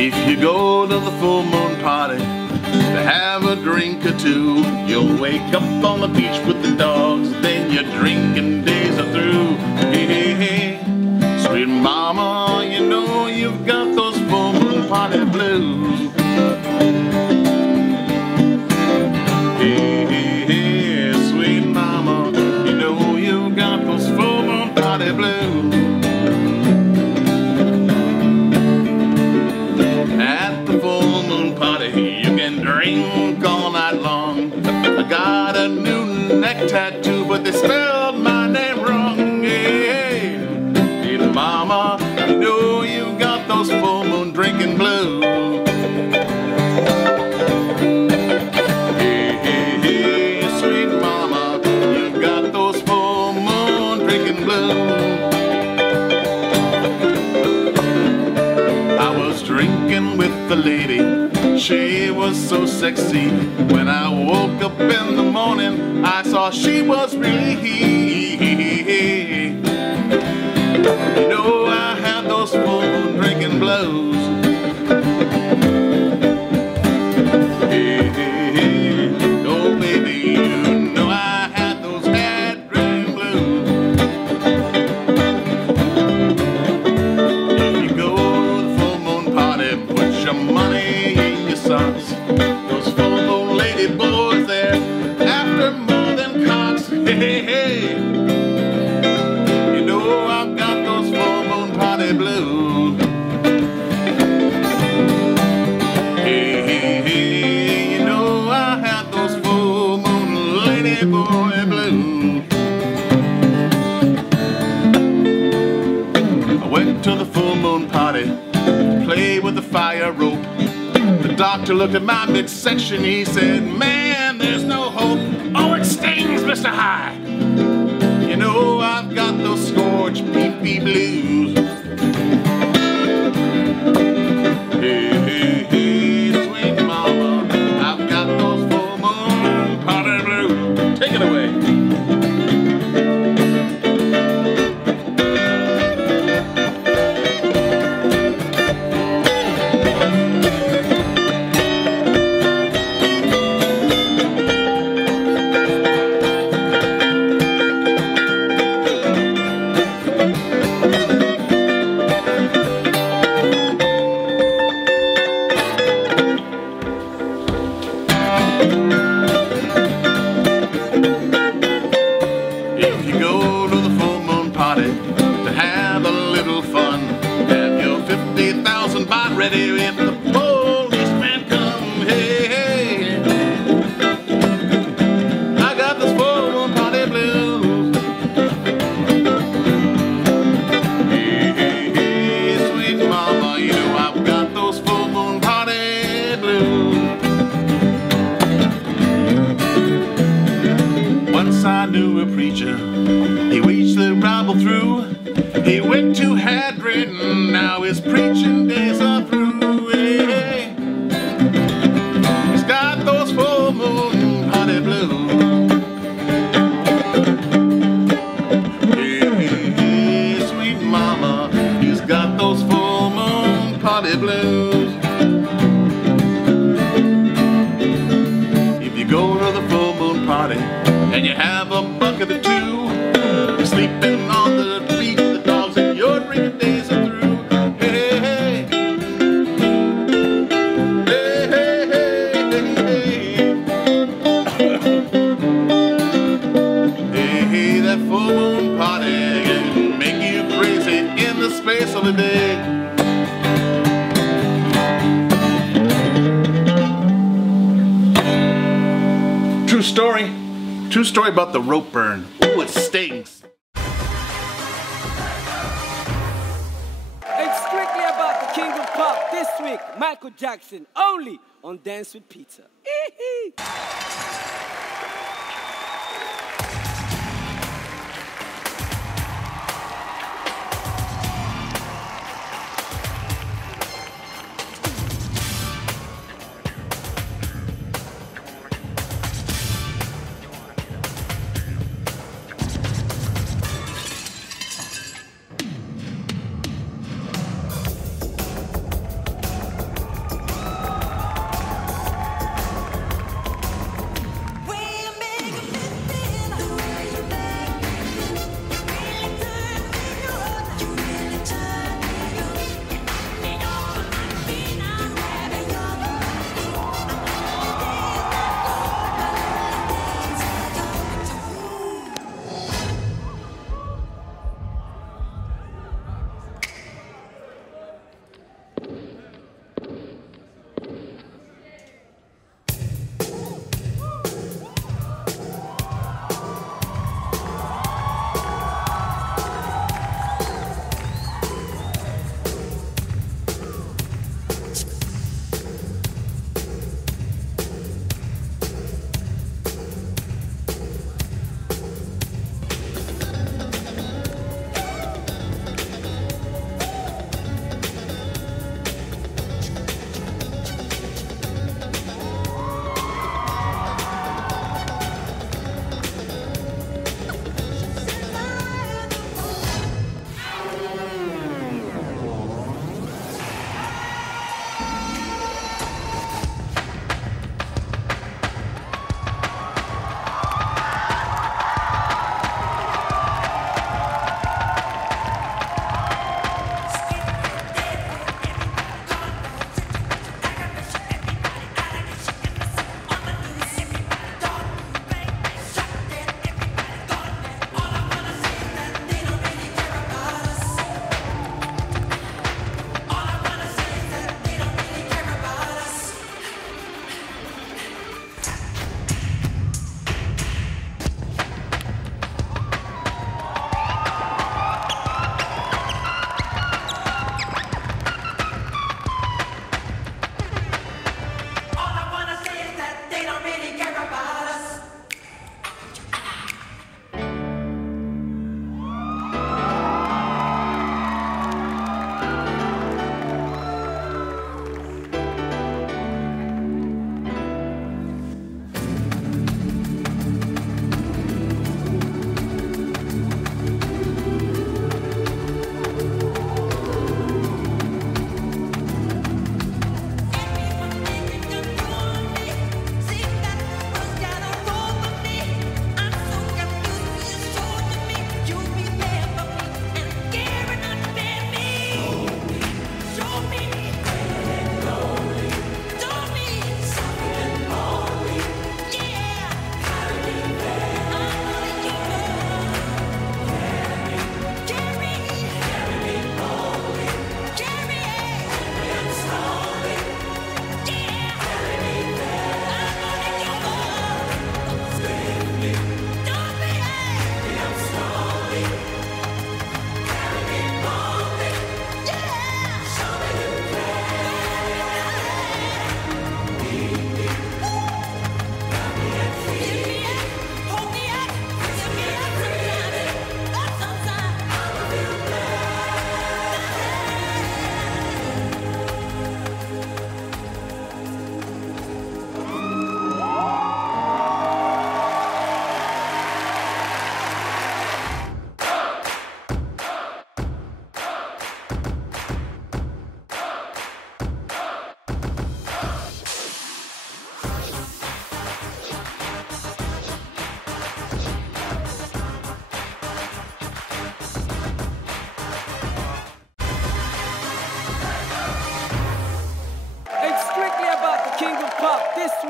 If you go to the full moon party to have a drink or two, you'll wake up on the beach with the dogs, then your drinking days are through. Hey, hey, hey, sweet mama, you know you've got those full moon party blues. Hey, hey, hey, sweet mama, you know you've got those full moon party blues. At the full moon party, you can drink all night long. I got a new neck tattoo, but they spelled my name wrong. Hey, hey, mama, you know you got those full moon drinking blues. Hey, hey, hey, sweet mama, you got those full moon drinking blues. I was drinking with the lady, she was so sexy. When I woke up in the morning, I saw she was really he. You know I had those full moon drinking blues. Hey, hey, hey, oh baby, you know I had those head drinking blues. If you go to the full moon party, put your money in your socks. Those full moon lady boys there, after more than cocks. Hey, hey, hey, you know I've got those full moon party blues. Hey, hey, hey, you know I had those full moon lady boy blues. I went to the full moon party to play with the fire rope. The doctor looked at my midsection, he said, man, there's no hope. Oh, it stings, Mr. High. You know I've got those scorched pee-pee blues. Hey, hey, hey, sweet mama, I've got those full moon party blues. Take it away. If you go to the full moon party to have a little fun, have your 50,000 baht ready if the policeman come. Hey, hey, I got this full moon party blues. Hey, hey, hey, sweet mama, you know I've got those full moon party blues. Once I knew a preacher, he reached the Bible through. He went to Hadron, now his preaching days are through. Hey, hey, he's got those full moon party blues. Hey, hey, hey, sweet mama, he's got those full moon party blues. If you go to the full moon party and you have a bucket or two, you're sleeping on the beach with the dogs and your drinking days are through. Hey, hey, hey, hey, hey, hey, hey, hey, that full moon party can make you crazy in the space of a day. True story. True story about the rope burn. Ooh, it stings. It's strictly about the king of pop this week, Michael Jackson, only on Dance with Peter.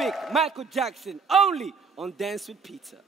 week, Michael Jackson, only on Dance with Peter.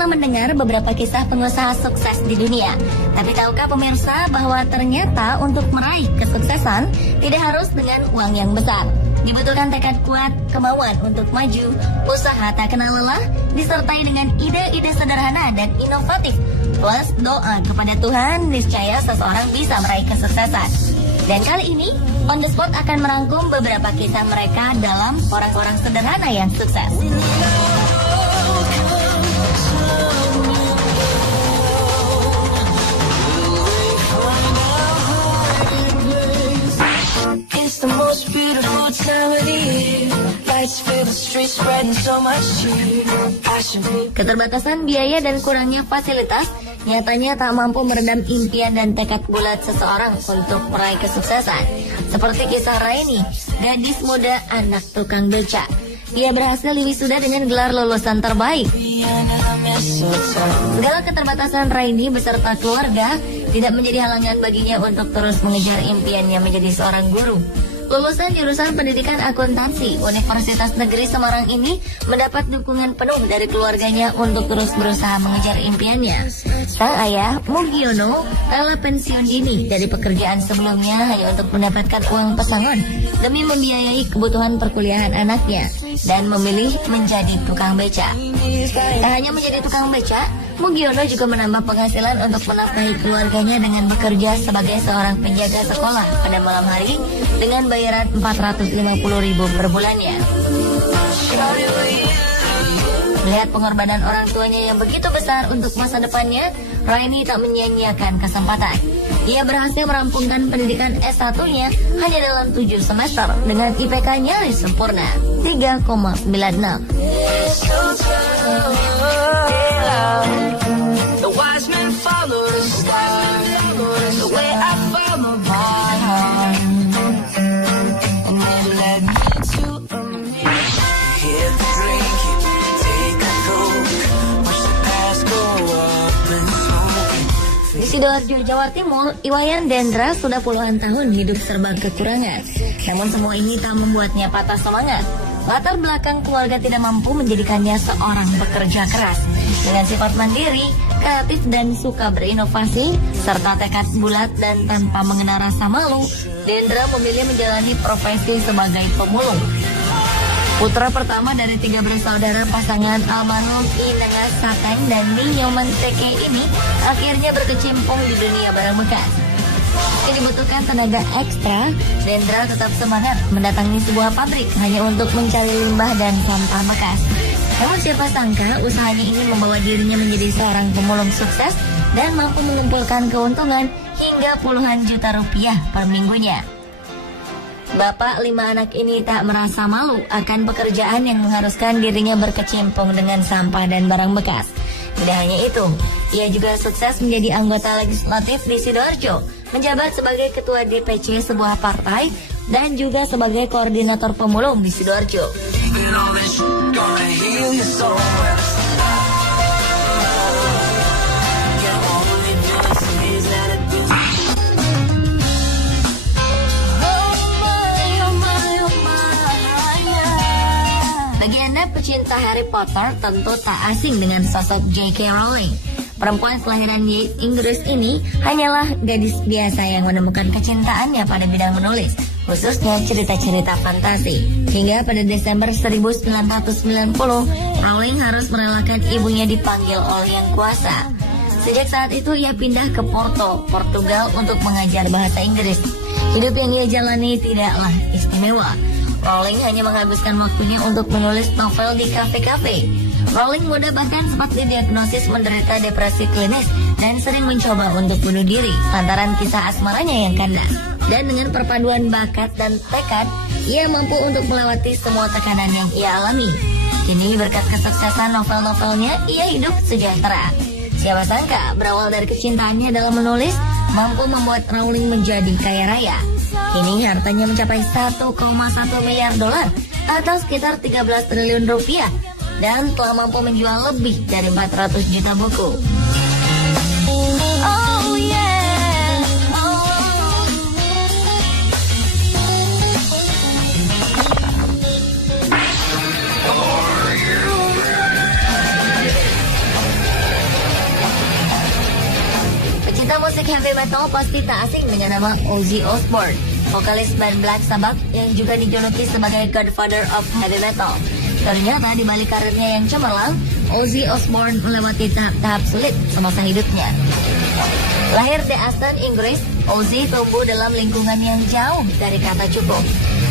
pernah mendengar beberapa kisah pengusaha sukses di dunia. Tapi tahukah pemirsa bahwa ternyata untuk meraih kesuksesan tidak harus dengan uang yang besar. Dibutuhkan tekad kuat, kemauan untuk maju, usaha tak kenal lelah, disertai dengan ide-ide sederhana dan inovatif. Plus doa kepada Tuhan, niscaya seseorang bisa meraih kesuksesan. Dan kali ini, On The Spot akan merangkum beberapa kisah mereka dalam Orang-orang Sederhana yang Sukses. It's the most beautiful time of the year. Lights fill the streets, spreading so much cheer. Keterbatasan biaya dan kurangnya fasilitas nyatanya tak mampu meredam impian dan tekad bulat seseorang untuk meraih kesuksesan. Seperti kisah Raini, gadis muda anak tukang beca. Ia berhasil wisuda dengan gelar lulusan terbaik. Segala keterbatasan Raini beserta keluarga tidak menjadi halangan baginya untuk terus mengejar impiannya menjadi seorang guru. Lulusan jurusan pendidikan akuntansi Universitas Negeri Semarang ini mendapat dukungan penuh dari keluarganya untuk terus berusaha mengejar impiannya. Sang ayah, Mugiono, rela pensiun dini dari pekerjaan sebelumnya hanya untuk mendapatkan uang pesangon demi membiayai kebutuhan perkuliahan anaknya dan memilih menjadi tukang beca. Tak hanya menjadi tukang beca, Mugiono juga menambah penghasilan untuk menafkahi keluarganya dengan bekerja sebagai seorang penjaga sekolah pada malam hari dengan bayaran 450.000 per bulannya. Melihat pengorbanan orang tuanya yang begitu besar untuk masa depannya, Raini tak menyia-nyiakan kesempatan. Ia berhasil merampungkan pendidikan S1-nya hanya dalam 7 semester dengan IPK nyaris sempurna, 3,96. The wise men follow the star, the way I follow my heart, and they led me to a hit the drink, take a look, watch the past go up and smoke. Di Sidoarjo, Jawa Timur, Iwayan Dendra sudah puluhan tahun hidup serba kekurangan. Namun semua ini tak membuatnya patah semangat. Latar belakang keluarga tidak mampu menjadikannya seorang pekerja keras. Dengan sifat mandiri, kreatif dan suka berinovasi, serta tekad bulat dan tanpa mengenal rasa malu, Dendra memilih menjalani profesi sebagai pemulung. Putra pertama dari 3 bersaudara pasangan almarhum Inengas Sateng dan Ninyoman Teke ini akhirnya berkecimpung di dunia barang bekas. Meski dibutuhkan tenaga ekstra, Dendra tetap semangat mendatangi sebuah pabrik hanya untuk mencari limbah dan sampah bekas. Namun siapa sangka usahanya ini membawa dirinya menjadi seorang pemulung sukses dan mampu mengumpulkan keuntungan hingga puluhan juta rupiah per minggunya. Bapak 5 anak ini tak merasa malu akan pekerjaan yang mengharuskan dirinya berkecimpung dengan sampah dan barang bekas. Tidak hanya itu, ia juga sukses menjadi anggota legislatif di Sidoarjo, menjabat sebagai ketua DPC sebuah partai dan juga sebagai koordinator pemulung di Sidoarjo. Bagi Anda pecinta Harry Potter tentu tak asing dengan sosok J.K. Rowling. Perempuan kelahiran Inggris ini hanyalah gadis biasa yang menemukan kecintaannya pada bidang menulis, khususnya cerita-cerita fantasi. Hingga pada Desember 1990, Rowling harus merelakan ibunya dipanggil oleh Yang Kuasa. Sejak saat itu ia pindah ke Porto, Portugal untuk mengajar bahasa Inggris. Hidup yang ia jalani tidaklah istimewa. Rowling hanya menghabiskan waktunya untuk menulis novel di kafe-kafe. Rowling muda bahkan sempat didiagnosis menderita depresi klinis dan sering mencoba untuk bunuh diri lantaran kisah asmaranya yang kandas. Dan dengan perpaduan bakat dan tekad, ia mampu untuk melewati semua tekanan yang ia alami. Kini berkat kesuksesan novel-novelnya, ia hidup sejahtera. Siapa sangka berawal dari kecintaannya dalam menulis, mampu membuat Rowling menjadi kaya raya. Kini hartanya mencapai 1,1 miliar dolar atau sekitar 13 triliun rupiah dan telah mampu menjual lebih dari 400 juta buku. Oh yeah, oh. Pecinta musik heavy metal pasti tak asing dengan nama Ozzy Osbourne, vokalis band Black Sabbath yang juga dijuluki sebagai Godfather of Heavy Metal. Ternyata di balik karirnya yang cemerlang, Ozzy Osbourne melewati tahap sulit semasa hidupnya. Lahir di Aston, Inggris, Ozzy tumbuh dalam lingkungan yang jauh dari kata cukup.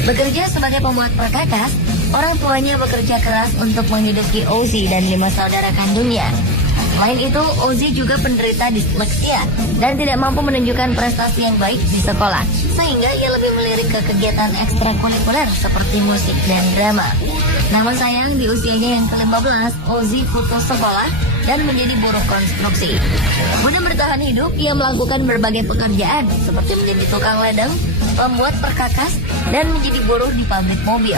Bekerja sebagai pembuat perkakas, orang tuanya bekerja keras untuk menghidupi Ozzy dan 5 saudara kandungnya. Selain itu, Ozzy juga penderita disleksia dan tidak mampu menunjukkan prestasi yang baik di sekolah, sehingga ia lebih melirik ke kegiatan ekstrakurikuler seperti musik dan drama. Namun sayang, di usianya yang ke-15, Ozzy putus sekolah dan menjadi buruh konstruksi. Guna bertahan hidup, ia melakukan berbagai pekerjaan seperti menjadi tukang ledeng, pembuat perkakas, dan menjadi buruh di pabrik mobil.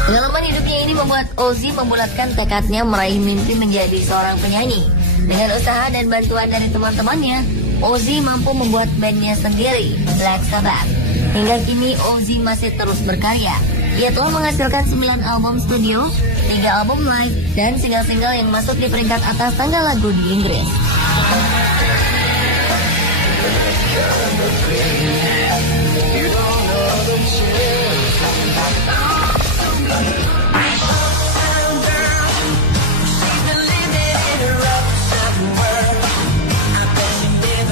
Pengalaman hidupnya ini membuat Ozzy membulatkan tekadnya meraih mimpi menjadi seorang penyanyi. Dengan usaha dan bantuan dari teman-temannya, Ozzy mampu membuat bandnya sendiri, Black Sabbath. Hingga kini Ozzy masih terus berkarya. Ia telah menghasilkan 9 album studio, 3 album live, dan single-single yang masuk di peringkat atas tangga lagu di Inggris.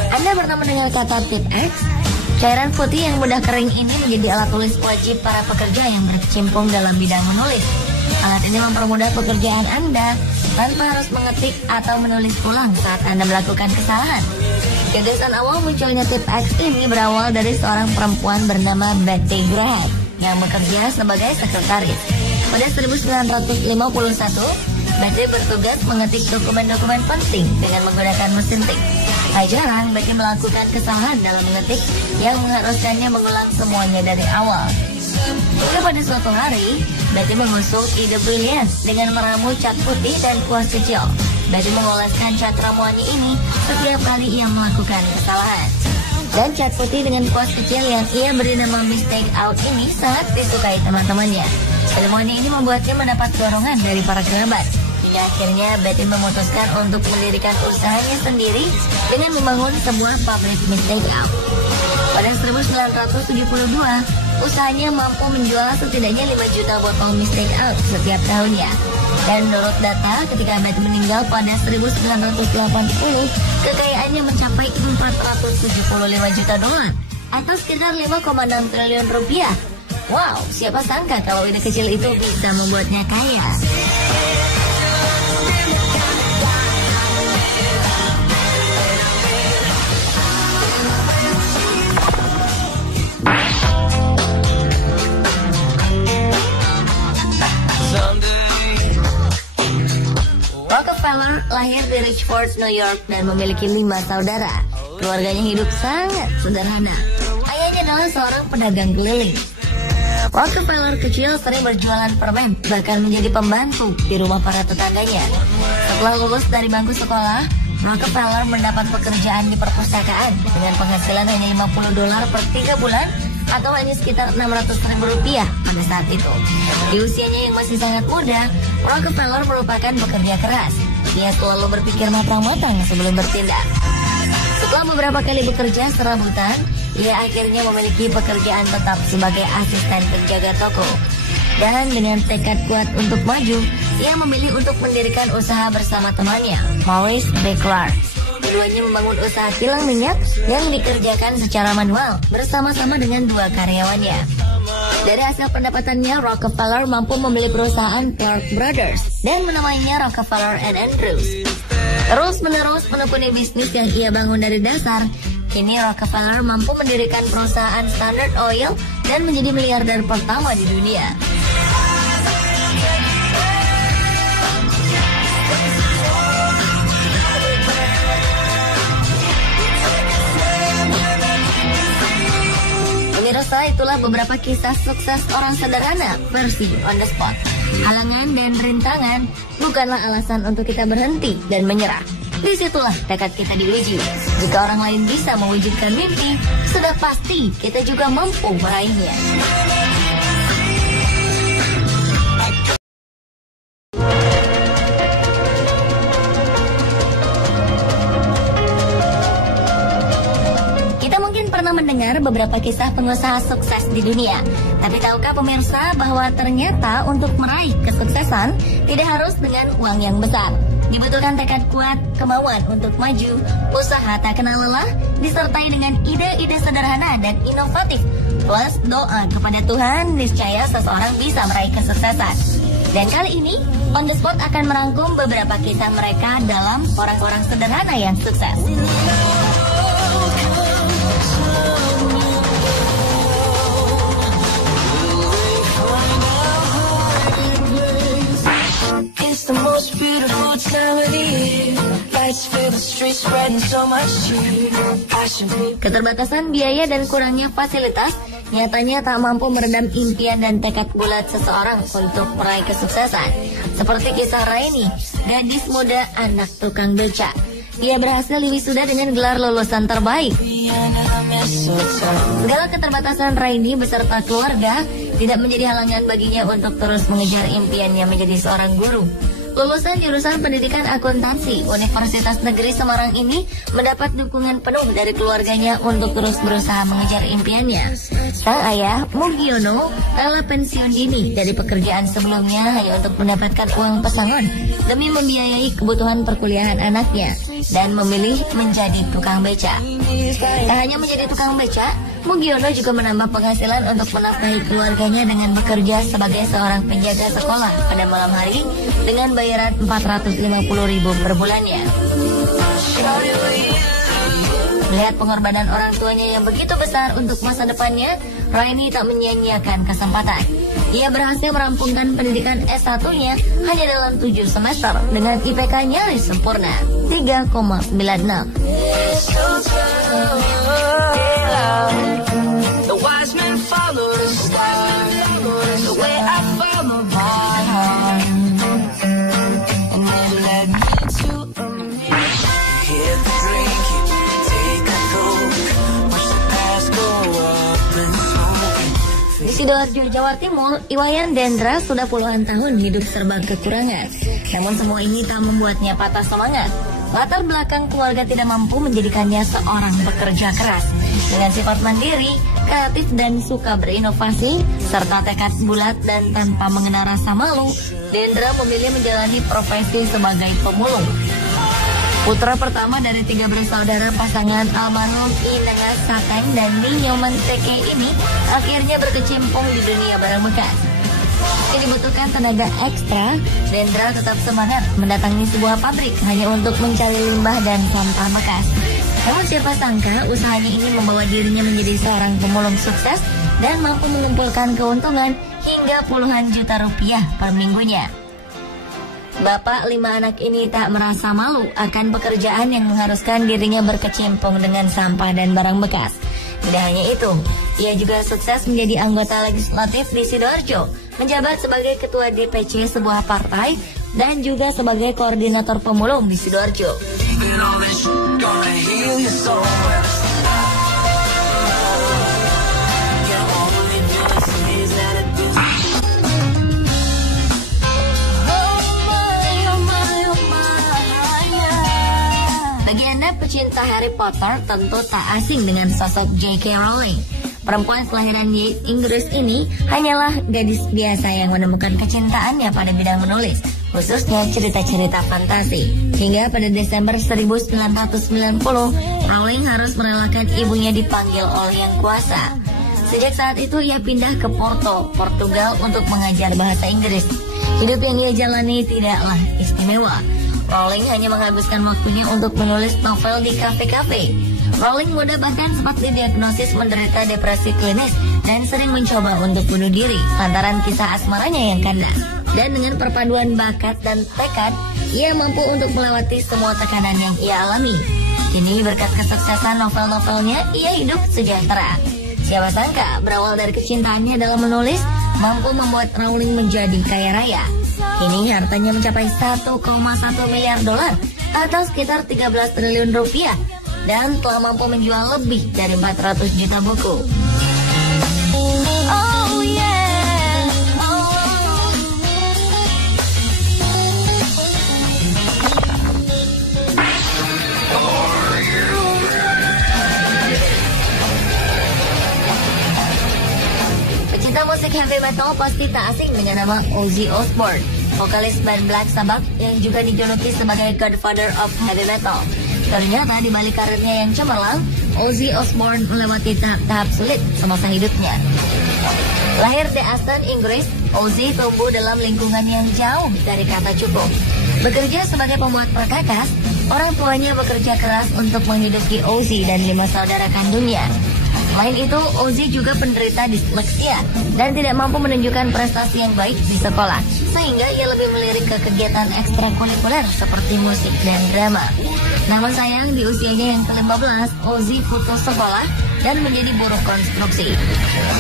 Anda pernah mendengar kata tip X? Cairan putih yang mudah kering ini menjadi alat tulis wajib para pekerja yang berkecimpung dalam bidang menulis. Alat ini mempermudah pekerjaan Anda tanpa harus mengetik atau menulis ulang saat Anda melakukan kesalahan. Gagasan awal munculnya tip X ini berawal dari seorang perempuan bernama Betty Graham yang bekerja sebagai sekretaris. Pada 1951, Betty bertugas mengetik dokumen-dokumen penting dengan menggunakan mesin tik. Tak jarang Betty melakukan kesalahan dalam mengetik yang mengharuskannya mengulang semuanya dari awal. Hingga pada suatu hari, Betty mengusung ide brilian dengan meramu cat putih dan kuas kecil. Betty mengoleskan cat ramuannya ini setiap kali ia melakukan kesalahan. Dan cat putih dengan kuas kecil yang ia beri nama Mistake Out ini sangat disukai teman-temannya. Seremoni ini membuatnya mendapat dorongan dari para kerabat. Hingga akhirnya Betty memutuskan untuk mendirikan usahanya sendiri dengan membangun sebuah pabrik Mistake Out. Pada 1972, usahanya mampu menjual setidaknya 5 juta botol Mistake Out setiap tahunnya. Dan menurut data, ketika Betty meninggal pada 1980, kekayaannya mencapai 475 juta dolar atau sekitar 5,6 triliun rupiah. Wow, siapa sangka kalau ide kecil itu bisa membuatnya kaya. Rockefeller lahir di Richford, New York dan memiliki 5 saudara. Keluarganya hidup sangat sederhana. Ayahnya adalah seorang pedagang keliling. Rockefeller kecil sering berjualan permen, bahkan menjadi pembantu di rumah para tetangganya. Setelah lulus dari bangku sekolah, Rockefeller mendapat pekerjaan di perpustakaan dengan penghasilan hanya $50 per 3 bulan atau hanya sekitar Rp600.000 pada saat itu. Di usianya yang masih sangat muda, Rockefeller merupakan pekerja keras. Ia selalu berpikir matang-matang sebelum bertindak. Setelah beberapa kali bekerja serabutan, ia akhirnya memiliki pekerjaan tetap sebagai asisten penjaga toko. Dan dengan tekad kuat untuk maju, ia memilih untuk mendirikan usaha bersama temannya, Maurice B. Clark. Keduanya membangun usaha kilang minyak yang dikerjakan secara manual bersama-sama dengan 2 karyawannya. Dari hasil pendapatannya, Rockefeller mampu membeli perusahaan Clark Brothers dan menamainya Rockefeller and Andrews. Terus-menerus menekuni bisnis yang ia bangun dari dasar, kini Rockefeller mampu mendirikan perusahaan Standard Oil dan menjadi miliarder pertama di dunia. Pemirsa, itulah beberapa kisah sukses orang sederhana versi on the spot. Halangan dan rintangan bukanlah alasan untuk kita berhenti dan menyerah. Disitulah tekad kita diuji. Jika orang lain bisa mewujudkan mimpi, sudah pasti kita juga mampu meraihnya. pernah mendengar beberapa kisah pengusaha sukses di dunia. Tapi tahukah pemirsa bahwa ternyata untuk meraih kesuksesan tidak harus dengan uang yang besar. Dibutuhkan tekad kuat, kemauan untuk maju, usaha tak kenal lelah, disertai dengan ide-ide sederhana dan inovatif. Plus doa kepada Tuhan, niscaya seseorang bisa meraih kesuksesan. Dan kali ini, On The Spot akan merangkum beberapa kisah mereka dalam orang-orang sederhana yang sukses. It's the most beautiful time of the year. Lights fill the streets, spreading so much cheer. Keterbatasan biaya dan kurangnya fasilitas nyatanya tak mampu meredam impian dan tekad bulat seseorang untuk meraih kesuksesan. Seperti kisah Raini, gadis muda anak tukang beca. Ia berhasil wisuda dengan gelar lulusan terbaik. Segala keterbatasan Raini beserta keluarga tidak menjadi halangan baginya untuk terus mengejar impiannya menjadi seorang guru. Lulusan jurusan pendidikan akuntansi Universitas Negeri Semarang ini mendapat dukungan penuh dari keluarganya untuk terus berusaha mengejar impiannya. Sang ayah, Mugiono, rela pensiun dini dari pekerjaan sebelumnya hanya untuk mendapatkan uang pesangon demi membiayai kebutuhan perkuliahan anaknya dan memilih menjadi tukang beca. Tak hanya menjadi tukang beca, Mugiono juga menambah penghasilan untuk menafkahi keluarganya dengan bekerja sebagai seorang penjaga sekolah pada malam hari dengan bayaran 450.000 per bulannya. Melihat pengorbanan orang tuanya yang begitu besar untuk masa depannya, Raini tak menyia-nyiakan kesempatan. Ia berhasil merampungkan pendidikan S1-nya hanya dalam 7 semester dengan IPK nyaris sempurna, 3,96. The wise men follow the star, the way I follow my heart, and they led me to a mission. Hit the drink, take a coke, watch the past go up and smoke. Di Sidoarjo, Jawa Timur, Iwayan Dendra sudah puluhan tahun hidup serba kekurangan. Namun semua ini tak membuatnya patah semangat. Latar belakang keluarga tidak mampu menjadikannya seorang pekerja keras. Dengan sifat mandiri, kreatif dan suka berinovasi, serta tekad bulat dan tanpa mengenal rasa malu, Dendra memilih menjalani profesi sebagai pemulung. Putra pertama dari 3 bersaudara pasangan almarhum Inenga Sateng dan Ninyoman Teke ini akhirnya berkecimpung di dunia barang bekas. Ini dibutuhkan tenaga ekstra, Dendra tetap semangat mendatangi sebuah pabrik hanya untuk mencari limbah dan sampah bekas. Namun siapa sangka usahanya ini membawa dirinya menjadi seorang pemulung sukses dan mampu mengumpulkan keuntungan hingga puluhan juta rupiah per minggunya. Bapak 5 anak ini tak merasa malu akan pekerjaan yang mengharuskan dirinya berkecimpung dengan sampah dan barang bekas. Tidak hanya itu, ia juga sukses menjadi anggota legislatif di Sidoarjo, menjabat sebagai ketua DPC sebuah partai dan juga sebagai koordinator pemulung di Sidoarjo. Bagi Anda pecinta Harry Potter tentu tak asing dengan sosok J.K. Rowling. Perempuan kelahiran Inggris ini hanyalah gadis biasa yang menemukan kecintaannya pada bidang menulis, khususnya cerita-cerita fantasi. Hingga pada Desember 1990, Rowling harus merelakan ibunya dipanggil oleh Yang Kuasa. Sejak saat itu ia pindah ke Porto, Portugal untuk mengajar bahasa Inggris. Hidup yang ia jalani tidaklah istimewa. Rowling hanya menghabiskan waktunya untuk menulis novel di kafe-kafe. Rowling muda bahkan sempat didiagnosis menderita depresi klinis dan sering mencoba untuk bunuh diri lantaran kisah asmaranya yang kandas. Dan dengan perpaduan bakat dan tekad, ia mampu untuk melewati semua tekanan yang ia alami. Kini berkat kesuksesan novel-novelnya, ia hidup sejahtera. Siapa sangka berawal dari kecintaannya dalam menulis, mampu membuat Rowling menjadi kaya raya. Kini hartanya mencapai 1,1 miliar dolar atau sekitar 13 triliun rupiah dan telah mampu menjual lebih dari 400 juta buku. Oh yeah, heavy metal pasti tak asing dengan nama Ozzy Osbourne, vokalis band Black Sabbath yang juga dijuluki sebagai Godfather of Heavy Metal. Ternyata di balik karirnya yang cemerlang, Ozzy Osbourne melewati tahap sulit semasa hidupnya. Lahir di Aston, Inggris, Ozzy tumbuh dalam lingkungan yang jauh dari kata cukup. Bekerja sebagai pembuat perkakas, orang tuanya bekerja keras untuk menghidupi Ozzy dan 5 saudara kandungnya. Selain itu, Ozzy juga penderita disleksia dan tidak mampu menunjukkan prestasi yang baik di sekolah, sehingga ia lebih melirik ke kegiatan ekstrakurikuler seperti musik dan drama. Namun sayang, di usianya yang ke-15, Ozzy putus sekolah dan menjadi buruh konstruksi.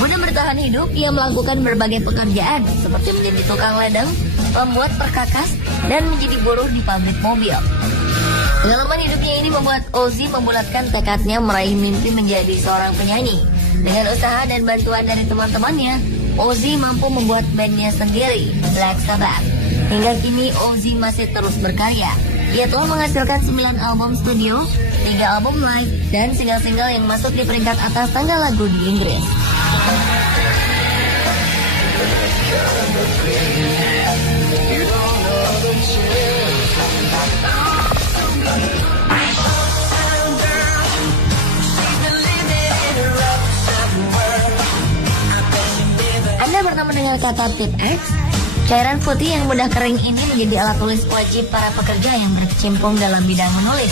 Guna bertahan hidup, ia melakukan berbagai pekerjaan seperti menjadi tukang ledeng, pembuat perkakas, dan menjadi buruh di pabrik mobil. Pengalaman hidupnya ini membuat Ozzy membulatkan tekadnya meraih mimpi menjadi seorang penyanyi. Dengan usaha dan bantuan dari teman-temannya, Ozzy mampu membuat bandnya sendiri, Black Sabbath. Hingga kini Ozzy masih terus berkarya. Ia telah menghasilkan 9 album studio, 3 album live, dan single-single yang masuk di peringkat atas tangga lagu di Inggris. Anda pernah mendengar kata tip X? Cairan putih yang mudah kering ini menjadi alat tulis wajib para pekerja yang berkecimpung dalam bidang menulis.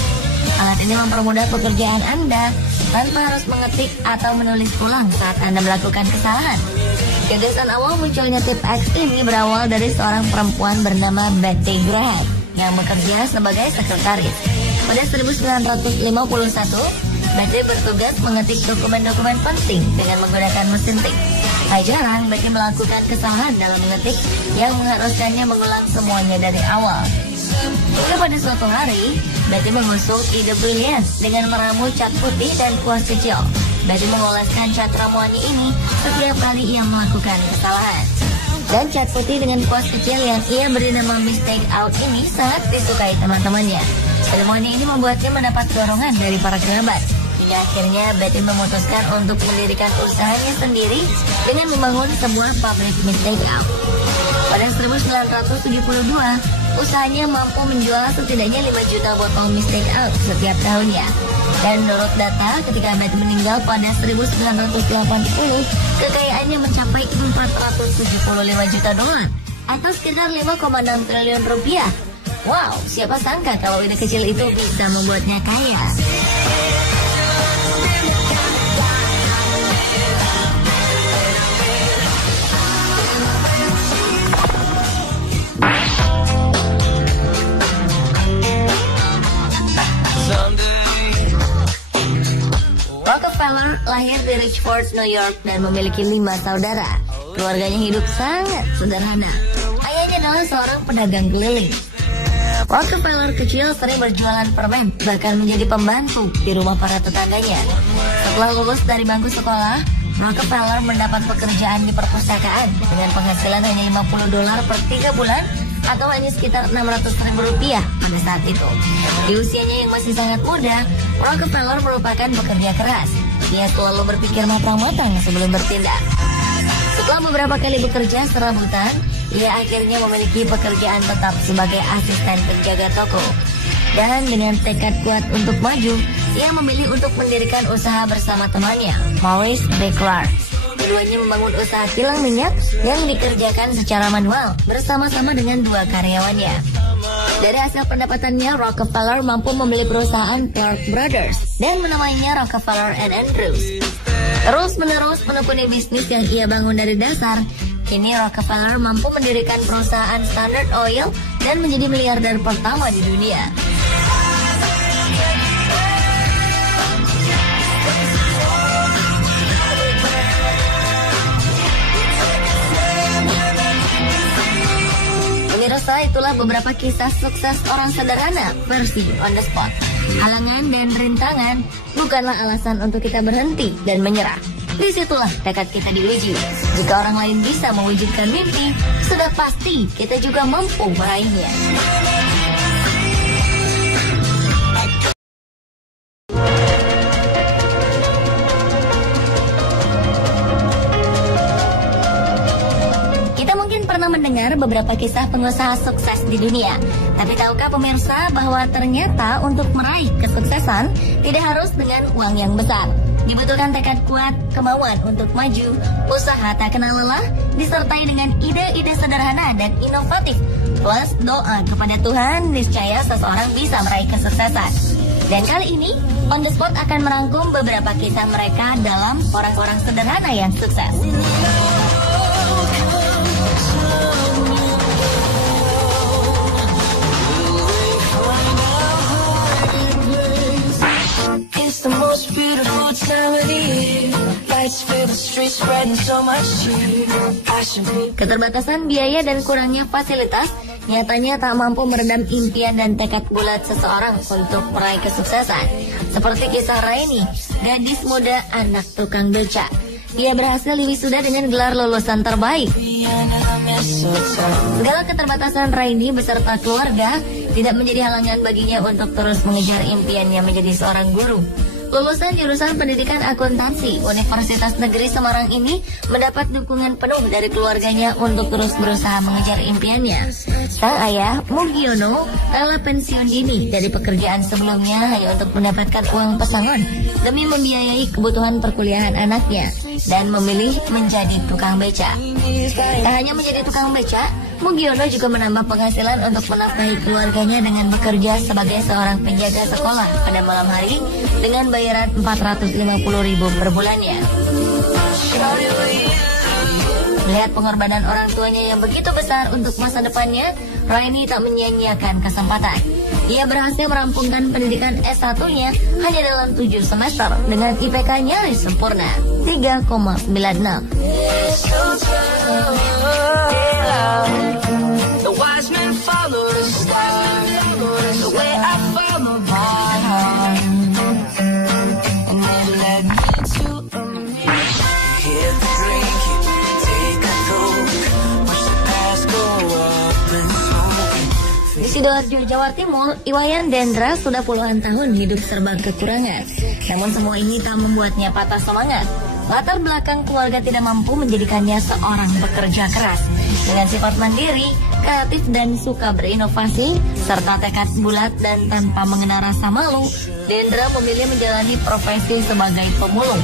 Alat ini mempermudah pekerjaan Anda tanpa harus mengetik atau menulis ulang saat Anda melakukan kesalahan. Gagasan awal munculnya tip X ini berawal dari seorang perempuan bernama Betty Graham yang bekerja sebagai sekretaris. Pada 1951, Betty bertugas mengetik dokumen-dokumen penting dengan menggunakan mesin tik. Tak jarang Betty melakukan kesalahan dalam mengetik yang mengharuskannya mengulang semuanya dari awal. Hingga pada suatu hari, Betty mengusung ide brilian dengan meramu cat putih dan kuas kecil. Betty mengoleskan cat ramuannya ini setiap kali ia melakukan kesalahan. Dan cat putih dengan kuas kecil yang ia beri nama Mistake Out ini sangat disukai teman-temannya. Seremoni ini membuatnya mendapat dorongan dari para kerabat. Hingga akhirnya Betty memutuskan untuk mendirikan usahanya sendiri dengan membangun sebuah pabrik Mistake Out. Pada 1972, usahanya mampu menjual setidaknya 5 juta botol Mistake Out setiap tahunnya. Dan menurut data, ketika Betty meninggal pada 1980, kekayaannya mencapai 475 juta dolar atau sekitar 5,6 triliun rupiah. Wow, siapa sangka kalau ide kecil itu bisa membuatnya kaya. Rockefeller lahir di Richford, New York dan memiliki 5 saudara. Keluarganya hidup sangat sederhana. Ayahnya adalah seorang pedagang keliling. Rockefeller kecil sering berjualan permen, bahkan menjadi pembantu di rumah para tetangganya. Setelah lulus dari bangku sekolah, Rockefeller mendapat pekerjaan di perpustakaan dengan penghasilan hanya $50 per 3 bulan atau hanya sekitar 600.000 rupiah pada saat itu. Di usianya yang masih sangat muda, Rockefeller merupakan pekerja keras. Dia selalu berpikir matang-matang sebelum bertindak. Setelah beberapa kali bekerja serabutan, ia akhirnya memiliki pekerjaan tetap sebagai asisten penjaga toko. Dan dengan tekad kuat untuk maju, ia memilih untuk mendirikan usaha bersama temannya, Maurice B. Clark. Keduanya membangun usaha kilang minyak yang dikerjakan secara manual bersama-sama dengan 2 karyawannya. Dari hasil pendapatannya, Rockefeller mampu membeli perusahaan Clark Brothers dan menamainya Rockefeller and Andrews. Terus-menerus menekuni bisnis yang ia bangun dari dasar, kini Rockefeller mampu mendirikan perusahaan Standard Oil dan menjadi miliarder pertama di dunia. Pemirsa, itulah beberapa kisah sukses orang sederhana versi on the spot. Halangan dan rintangan bukanlah alasan untuk kita berhenti dan menyerah. Disitulah tekad kita diuji. Jika orang lain bisa mewujudkan mimpi, sudah pasti kita juga mampu meraihnya. mendengar beberapa kisah pengusaha sukses di dunia. Tapi tahukah pemirsa bahwa ternyata untuk meraih kesuksesan tidak harus dengan uang yang besar. Dibutuhkan tekad kuat, kemauan untuk maju, usaha tak kenal lelah, disertai dengan ide-ide sederhana dan inovatif. Plus doa kepada Tuhan, niscaya seseorang bisa meraih kesuksesan. Dan kali ini, On The Spot akan merangkum beberapa kisah mereka dalam orang-orang sederhana yang sukses. It's the most beautiful time of the year. Lights fill the streets, spreading so much cheer. Keterbatasan biaya dan kurangnya fasilitas nyatanya tak mampu meredam impian dan tekad bulat seseorang untuk meraih kesuksesan. Seperti kisah Raini, gadis muda anak tukang beca. Ia berhasil wisuda dengan gelar lulusan terbaik. Segala keterbatasan Raini beserta keluarga tidak menjadi halangan baginya untuk terus mengejar impiannya menjadi seorang guru. Lulusan jurusan pendidikan akuntansi Universitas Negeri Semarang ini mendapat dukungan penuh dari keluarganya untuk terus berusaha mengejar impiannya. Sang ayah, Mugiono, rela pensiun dini dari pekerjaan sebelumnya hanya untuk mendapatkan uang pesangon demi membiayai kebutuhan perkuliahan anaknya dan memilih menjadi tukang beca. Tak hanya menjadi tukang beca, Mugiono juga menambah penghasilan untuk menafkahi keluarganya dengan bekerja sebagai seorang penjaga sekolah pada malam hari dengan bayaran 450.000 per bulannya. Melihat pengorbanan orang tuanya yang begitu besar untuk masa depannya, Raini tak menyia-nyiakan kesempatan. Ia berhasil merampungkan pendidikan S1-nya hanya dalam 7 semester dengan IPK nyaris sempurna, 3,96. The wise men follow the star, the way I follow my heart, and they led me to a hit the drink, take a coke, watch the past go up and smoke. Di Sidoarjo, Jawa Timur, Iwayan Dendra sudah puluhan tahun hidup serba kekurangan. Namun semua ini tak membuatnya patah semangat. Latar belakang keluarga tidak mampu menjadikannya seorang pekerja keras. Dengan sifat mandiri, kreatif dan suka berinovasi, serta tekad bulat dan tanpa mengenal rasa malu, Dendra memilih menjalani profesi sebagai pemulung.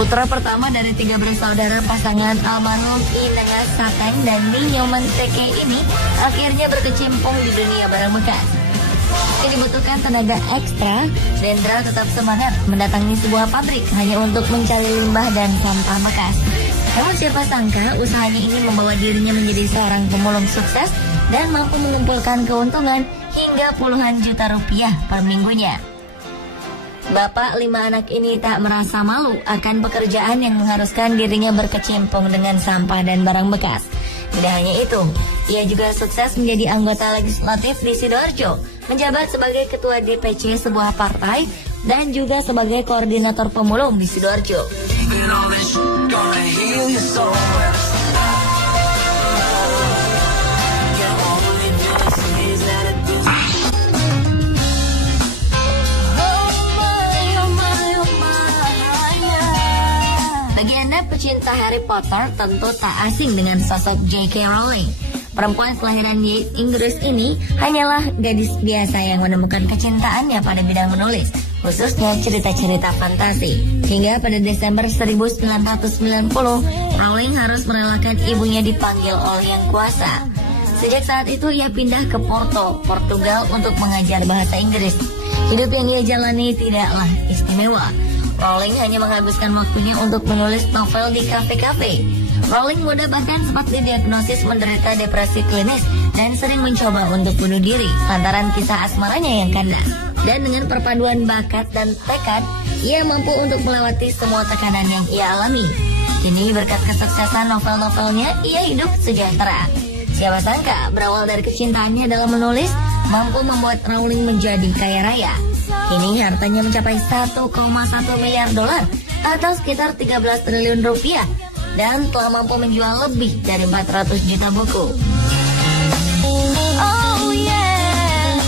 Putra pertama dari 3 bersaudara pasangan almarhum Inengas Sateng dan Ninyoman Teke ini akhirnya berkecimpung di dunia barang bekas. Meski dibutuhkan tenaga ekstra, Dendra tetap semangat mendatangi sebuah pabrik hanya untuk mencari limbah dan sampah bekas. Namun siapa sangka usahanya ini membawa dirinya menjadi seorang pemulung sukses dan mampu mengumpulkan keuntungan hingga puluhan juta rupiah per minggunya. Bapak 5 anak ini tak merasa malu akan pekerjaan yang mengharuskan dirinya berkecimpung dengan sampah dan barang bekas. Tidak hanya itu, ia juga sukses menjadi anggota legislatif di Sidoarjo, menjabat sebagai ketua DPC sebuah partai dan juga sebagai koordinator pemulung di Sidoarjo. Bagi Anda pecinta Harry Potter tentu tak asing dengan sosok J.K. Rowling. Perempuan kelahiran Yale, Inggris ini hanyalah gadis biasa yang menemukan kecintaannya pada bidang menulis, khususnya cerita-cerita fantasi. Hingga pada Desember 1990, Rowling harus merelakan ibunya dipanggil oleh Yang Kuasa. Sejak saat itu ia pindah ke Porto, Portugal untuk mengajar bahasa Inggris. Hidup yang ia jalani tidaklah istimewa. Rowling hanya menghabiskan waktunya untuk menulis novel di kafe-kafe. Rowling muda bahkan sempat didiagnosis menderita depresi klinis dan sering mencoba untuk bunuh diri lantaran kisah asmaranya yang kandas. Dan dengan perpaduan bakat dan tekad, ia mampu untuk melewati semua tekanan yang ia alami. Kini berkat kesuksesan novel-novelnya, ia hidup sejahtera. Siapa sangka berawal dari kecintaannya dalam menulis, mampu membuat Rowling menjadi kaya raya. Kini hartanya mencapai 1,1 miliar dolar atau sekitar 13 triliun rupiah dan telah mampu menjual lebih dari 400 juta buku. Oh yeah,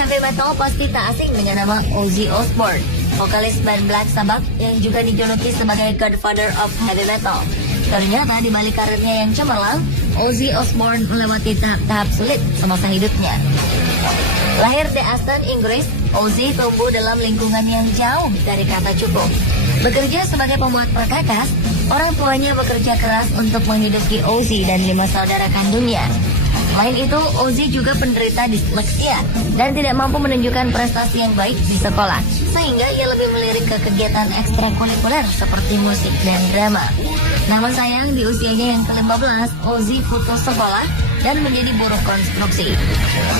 heavy metal pasti tak asing dengan nama Ozzy Osbourne, vokalis band Black Sabbath yang juga dijuluki sebagai Godfather of Heavy Metal. Ternyata di balik karirnya yang cemerlang, Ozzy Osbourne melewati tahap sulit semasa hidupnya. Lahir di Aston, Inggris, Ozzy tumbuh dalam lingkungan yang jauh dari kata cukup. Bekerja sebagai pembuat perkakas, orang tuanya bekerja keras untuk menghidupi Ozzy dan 5 saudara kandungnya. Selain itu, Ozzy juga penderita disleksia dan tidak mampu menunjukkan prestasi yang baik di sekolah, sehingga ia lebih melirik ke kegiatan ekstrakurikuler seperti musik dan drama. Namun sayang, di usianya yang ke-15, Ozzy putus sekolah dan menjadi buruh konstruksi.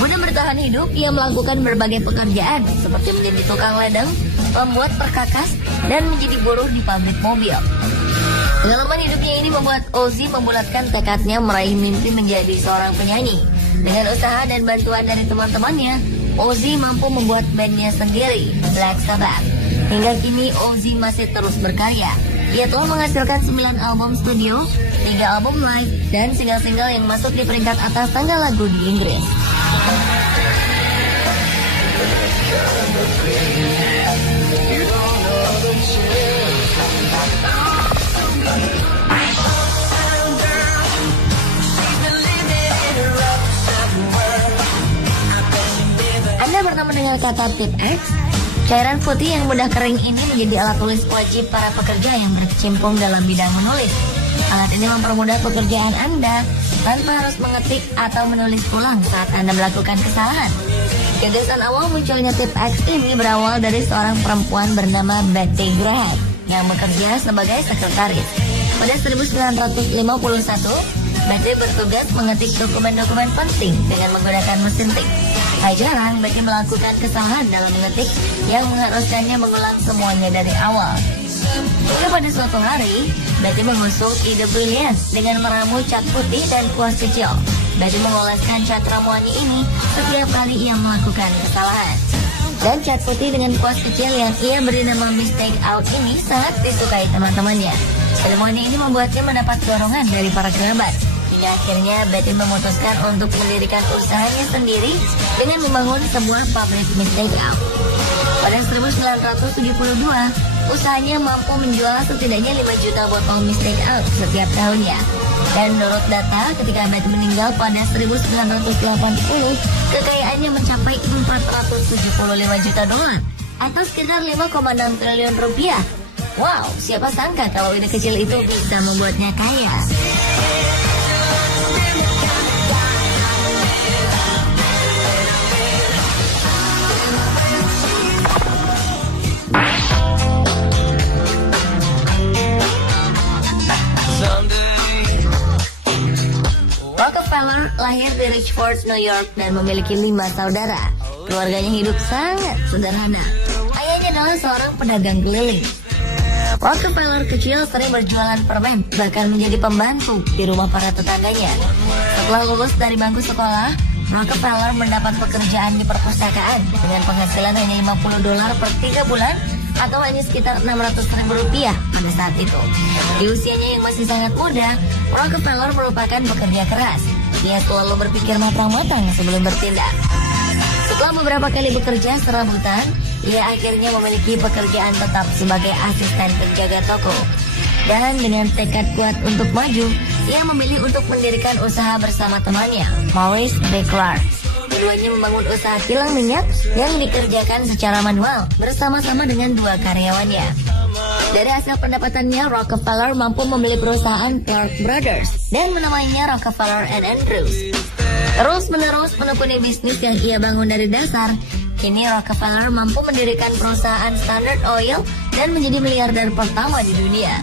Guna bertahan hidup, ia melakukan berbagai pekerjaan seperti menjadi tukang ledeng, pembuat perkakas, dan menjadi buruh di pabrik mobil. Pengalaman hidupnya ini membuat Ozzy membulatkan tekadnya meraih mimpi menjadi seorang penyanyi. Dengan usaha dan bantuan dari teman-temannya, Ozzy mampu membuat bandnya sendiri, Black Sabbath. Hingga kini Ozzy masih terus berkarya. Ia telah menghasilkan 9 album studio, 3 album live, dan single-single yang masuk di peringkat atas tangga lagu di Inggris. Anda pernah mendengar kata tip X? Cairan putih yang mudah kering ini menjadi alat tulis wajib para pekerja yang berkecimpung dalam bidang menulis. Alat ini mempermudah pekerjaan Anda tanpa harus mengetik atau menulis ulang saat Anda melakukan kesalahan. Gagasan awal munculnya tip X ini berawal dari seorang perempuan bernama Betty Graham yang bekerja sebagai sekretaris. Pada 1951, Betty bertugas mengetik dokumen-dokumen penting dengan menggunakan mesin tik. Tak jarang Betty melakukan kesalahan dalam mengetik yang mengharuskannya mengulang semuanya dari awal. Hingga pada suatu hari, Betty mengusung ide brilian dengan meramu cat putih dan kuas kecil. Betty mengoleskan cat ramuannya ini setiap kali ia melakukan kesalahan. Dan cat putih dengan kuas kecil yang ia beri nama Mistake Out ini sangat disukai teman-temannya. Seremoni ini membuatnya mendapat dorongan dari para kerabat. Hingga akhirnya Betty memutuskan untuk mendirikan usahanya sendiri dengan membangun sebuah pabrik Mistake Out. Pada 1972, usahanya mampu menjual setidaknya 5 juta botol Mistake Out setiap tahunnya. Dan menurut data, ketika Betty meninggal pada 1980, kekayaannya mencapai 475 juta dolar atau sekitar 5,6 triliun rupiah. Wow, siapa sangka kalau ide kecil itu bisa membuatnya kaya. Rockefeller lahir di Richford, New York dan memiliki 5 saudara. Keluarganya hidup sangat sederhana. Ayahnya adalah seorang pedagang keliling. Rockefeller kecil sering berjualan permen, bahkan menjadi pembantu di rumah para tetangganya. Setelah lulus dari bangku sekolah, Rockefeller mendapat pekerjaan di perpustakaan dengan penghasilan hanya $50 per 3 bulan atau hanya sekitar 600.000 rupiah pada saat itu. Di usianya yang masih sangat muda, Rockefeller merupakan pekerja keras. Dia selalu berpikir matang-matang sebelum bertindak. Setelah beberapa kali bekerja serabutan, ia akhirnya memiliki pekerjaan tetap sebagai asisten penjaga toko. Dan dengan tekad kuat untuk maju, ia memilih untuk mendirikan usaha bersama temannya, Maurice B. Clark. Keduanya membangun usaha kilang minyak yang dikerjakan secara manual bersama-sama dengan 2 karyawannya. Dari hasil pendapatannya, Rockefeller mampu membeli perusahaan Clark Brothers dan menamainya Rockefeller and Andrews. Terus-menerus menekuni bisnis yang ia bangun dari dasar, kini Rockefeller mampu mendirikan perusahaan Standard Oil dan menjadi miliarder pertama di dunia.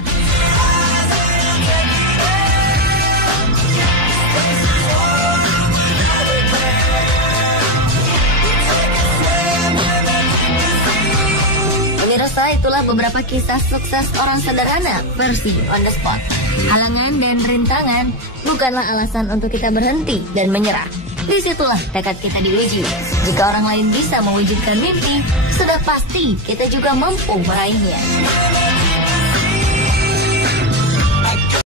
Pemirsa, itulah beberapa kisah sukses orang sederhana versi on the spot. Halangan dan rintangan bukanlah alasan untuk kita berhenti dan menyerah. Disitulah tekad kita diuji. Jika orang lain bisa mewujudkan mimpi, sudah pasti kita juga mampu meraihnya.